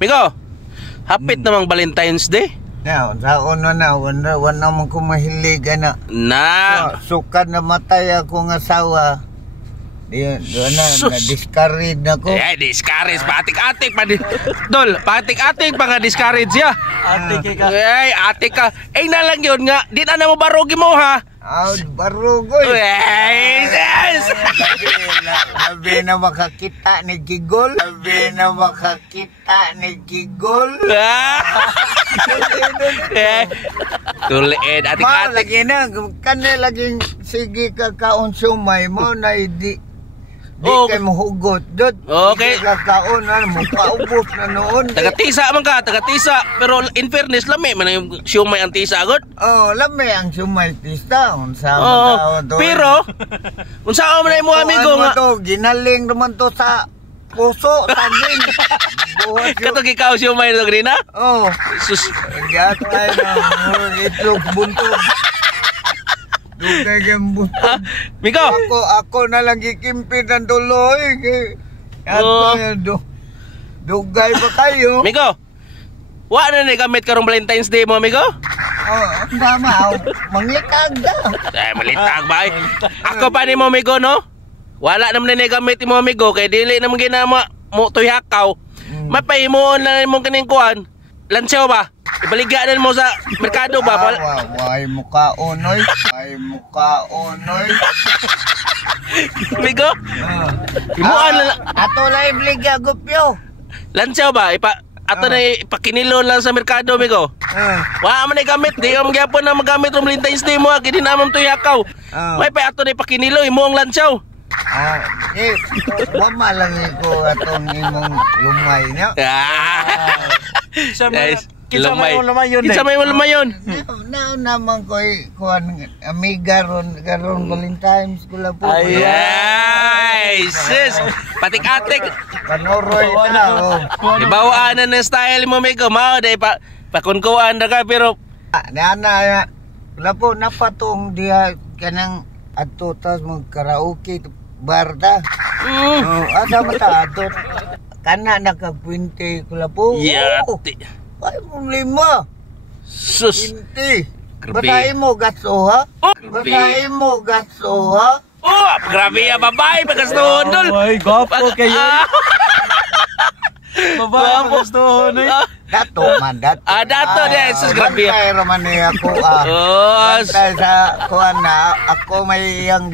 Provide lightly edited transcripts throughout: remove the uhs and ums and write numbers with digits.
Migo, hapit namang Valentine's Day. Now, sa una na, wala man ko mahilig, ana. Sukat na matay akong asawa. Doon na discourage na ko. Discourage, patik-atik pa. Dol, patik-atik pa nga discourage ya. Atik ka. Atik ka. Na lang yun nga, di na mo barugi mo ha. Barugoy. Yes! Labi na makakita ni Gigol. Tuliin, atik-atik. Lagi na, kanil laging sige kakaon sumay mo na di kayo mahugot. Okay. Kakaon na, makaubos na noon. Taga-tisa man ka, taga-tisa. Pero in fairness, lami man yung siyumay ang tisa agad. Lami ang sumay tista. Pero, unsa man na yung mga amigo nga. Ginaling naman to sa puso, saging. Katong ikaw siyumay na rin ha? Sus. Gatay na, itlog buntog. Dugay kang buntog. Migo! Ako na lang ikimpin ng tuloy. Dugay ba kayo? Migo! Wa na gamit karong Valentine's Day mo, Migo? Tama, manglikag na. Malitag ba? Ako pa ni mo, Migo, no? Wala naman na gamit mo, Migo. Kaya dili naman ginama mo tuyakaw. Mapahimoon lang mong kaning kuhan. Lansyaw ba? Ibaligaan mo sa merkado ba? Way mukha onoy. Migo? Imuan lang. Ato lang ibaligya gupyo. Lansyaw ba? Ato na ipakinilon lang sa merkado, Migo. Wala man na gamit. Di ka magyapon na magamit ng Valentine's Day mo. Kini naman tuyakaw. May pa ato na ipakinilo. Imo ang lansyaw. Mama lang ko atong imong lumay niya. Kinsa may lumayon. Na naman ko kuan amiga ron karon Valentine's ko lang po. Ay, sis. Patik-atik. Panoroy na. Ibawaan na ng style mo, Migo. Mao day pakunkuan na ka pero na lapo napatong dia kanang adto tas mag karaoke barda. Asa mata adto kana nakapwinte ko lapo. Ay problema. Sus. Pinti. Basahin mo gatso ha? Basahin mo gatso ha? Grabe ya babae pagkastuhon dol. Ay, gwapo kayo. Babae pagkastuhon eh. Dato man, dato. Dato din. Sus, grabe ya. Bantay raman niya ako Bantay sa kuhan na ako may yang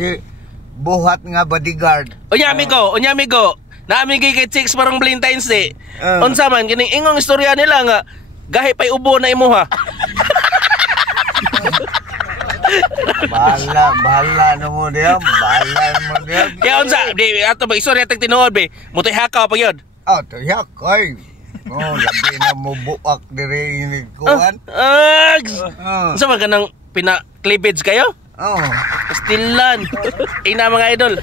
buhat nga bodyguard. Unya amigo. Naami kay chicks parang Valentine's Day. Unsa man kining ingong istorya nila nga gahi pay ubo na imuha. Bahala no mo diya. Kaya unsa di ato ba istorya tag tinuod be. Mutoy hakaw pa gyud. Tiyak ay. Labi na mo buak diri ni kuhan. Unsa man kanang pina-cleavage kayo? Pastilan. Ina mga idol.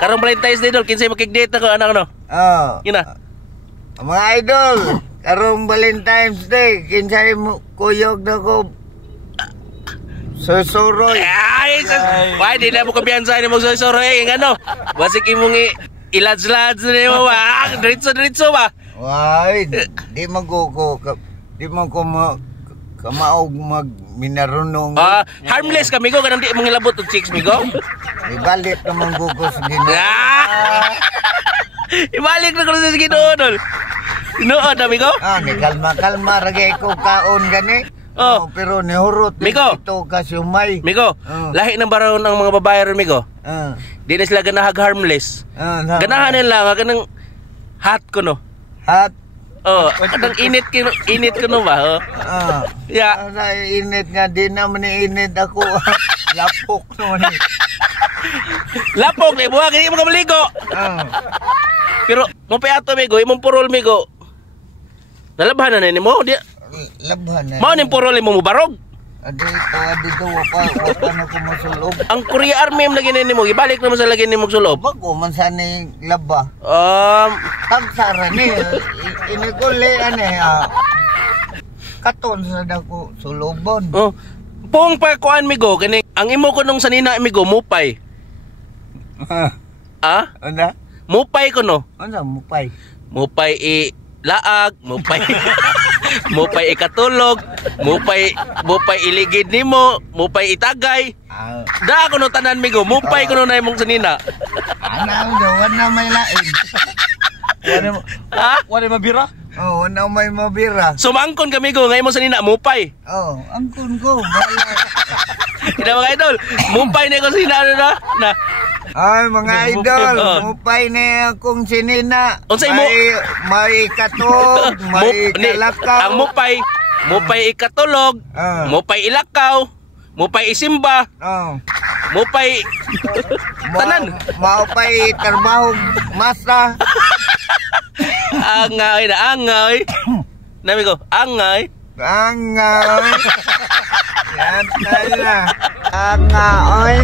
Karong Valentine's Day idol, kinsay makig-date ako anak no? Kina. Mga idol, karong Valentine's Day, kinsay mo kuyog na ko. Susuroy. Why di na mo kumpiyansa ni mo susuroy ano? Basik imong ilads-lads na mo ba? Diretso ba? Why? Di mo ko kamaog minarunong. Harmless ka, Migo. Kanang di mong ilabot og chicks, Migo. Ibalik naman gugos Ginoo. Ibalik na ko sa Ginoo, dol. Inood, Migo? Ni kalma ragay ko kaon gani. Pero nihurot Migo. Ito ka sumay. Migo, lahi ng baraw ng mga babae ron, Migo. Di na sila ganahag harmless. Ganahan nila nga kanang hot ko no. Hot. Kadang init ko no ba? Yeah. Init nga, di naman init ako. Lapok naman eh. Lapok, may buhag, hindi mo ka maligo. Pero, mo pa ato, Migo, imong purol, Migo. Nalabhan na mo? Labhan na. Mao ning purol mo barog? Dito, wapa na ko masulob. Ang Korea Army lagi nimo, ibalik na mo sa lagi nimo sulob. Bago man sa ni laba. Tagsara ni iniguli katon sa dako sulobon. Pong pa kuan Migo, kani ang imo ko nung sanina Migo mupay. Ana? Mupay ko no. Ano mupay? Mupay laag, mupay mupay ikatulog, mupay iligid nimo, mupay itagay. Da ako no tanan migo, mupay ko no na imong sanina. Ano daw na may lain. Wala mabira? Oh, na may mabira. Sumangkon kami go, ngay mo sanina mupay. Oh, angkon ko. Bala. Ina mga idol, mupay na ko sanina na. Ay, mga idol, mupay na akong sinina. Unsay mo? May katog, may kalakaw. Ang mupay ikatulog, mupay ilakaw, mupay isimba, mupay tanan. Mupay trabaho masa. Angay. Nami ko, angay. Angay. Yan tayo na. Angay.